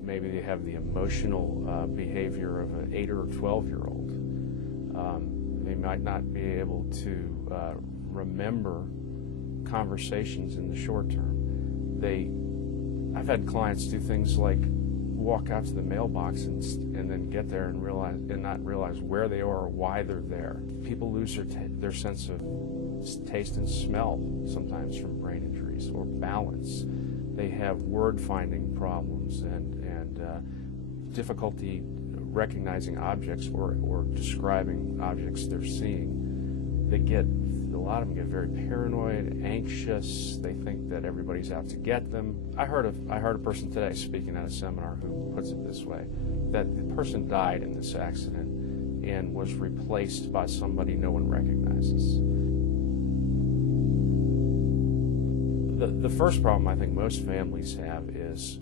Maybe they have the emotional behavior of an 8 or 12-year-old. They might not be able to remember conversations in the short term. I've had clients do things like walk out to the mailbox and then get there and not realize where they are or why they're there. People lose their sense of taste and smell sometimes from brain injuries, or balance. They have word finding problems and difficulty recognizing objects or describing objects they're seeing. A lot of them get very paranoid, anxious. They think that everybody's out to get them. I heard a person today speaking at a seminar who puts it this way, that the person died in this accident and was replaced by somebody no one recognizes. The first problem I think most families have is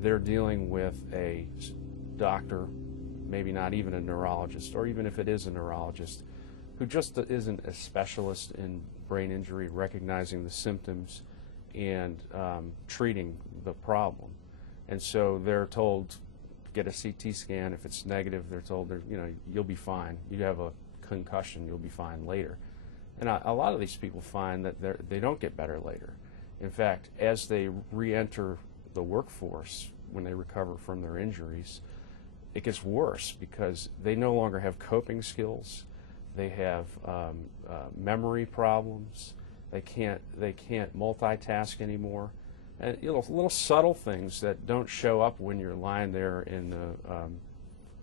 they're dealing with a doctor, maybe not even a neurologist, or even if it is a neurologist, who just isn't a specialist in brain injury, recognizing the symptoms and treating the problem. And so they're told, get a CT scan. If it's negative, they're told, you'll be fine. You have a concussion, you'll be fine later. And a lot of these people find that they don't get better later. In fact, as they re-enter the workforce, when they recover from their injuries, it gets worse because they no longer have coping skills. They have memory problems. They can't multitask anymore. And little subtle things that don't show up when you're lying there in the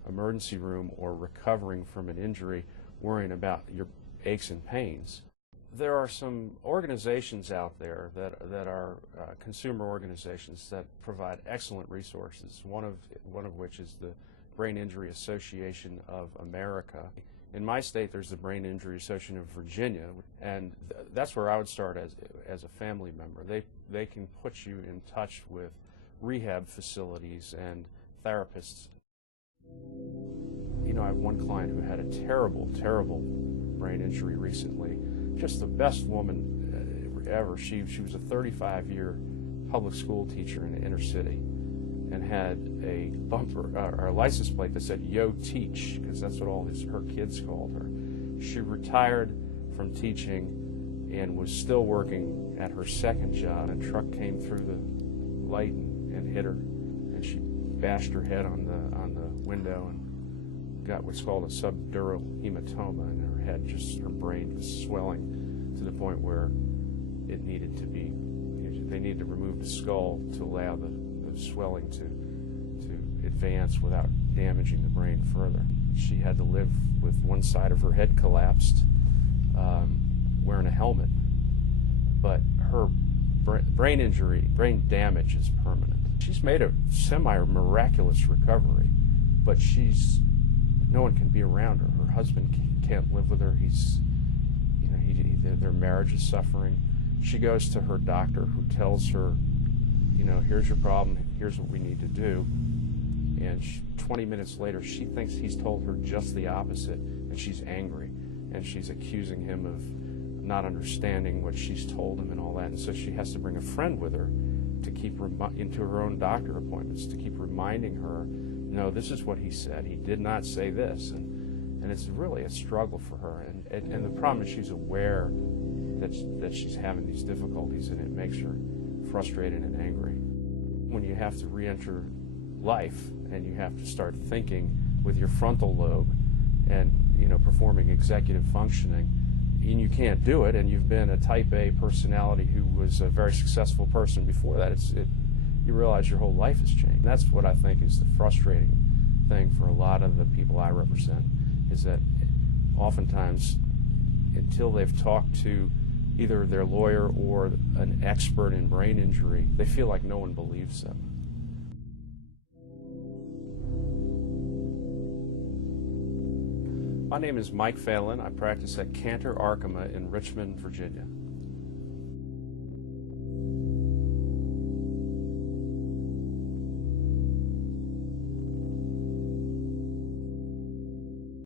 emergency room or recovering from an injury, worrying about your aches and pains. There are some organizations out there that are consumer organizations that provide excellent resources. One of which is the Brain Injury Association of America. In my state, there's the Brain Injury Association of Virginia, and that's where I would start as a family member. They can put you in touch with rehab facilities and therapists. I have one client who had a terrible, terrible brain injury recently. Just the best woman ever. She was a 35-year public school teacher in the inner city, and had a bumper or a license plate that said "Yo Teach," because that's what all her kids called her. She retired from teaching and was still working at her second job. A truck came through the light and hit her, and she bashed her head on the window and got what's called a subdural hematoma in her head. Just her brain was swelling to the point where it needed to be. They needed to remove the skull to allow the swelling to advance without damaging the brain further. She had to live with one side of her head collapsed, wearing a helmet. But her brain damage is permanent. She's made a semi-miraculous recovery, but no one can be around her. Her husband can't live with her. Their marriage is suffering. She goes to her doctor, who tells her, here's your problem, here's what we need to do. And 20 minutes later, she thinks he's told her just the opposite, and she's angry. And she's accusing him of not understanding what she's told him and all that. And so she has to bring a friend with her to keep into her own doctor appointments, to keep reminding her, no, this is what he said. He did not say this. And it's really a struggle for her. And the problem is she's aware that she's having these difficulties, and it makes her frustrated and angry. When you have to re-enter life and you have to start thinking with your frontal lobe and performing executive functioning, and you can't do it, and you've been a type A personality who was a very successful person before that, you realize your whole life has changed. That's what I think is the frustrating thing for a lot of the people I represent, is that oftentimes, until they've talked to either their lawyer or an expert in brain injury, they feel like no one believes them. My name is Mike Phelan. I practice at Cantor Arkema in Richmond, Virginia.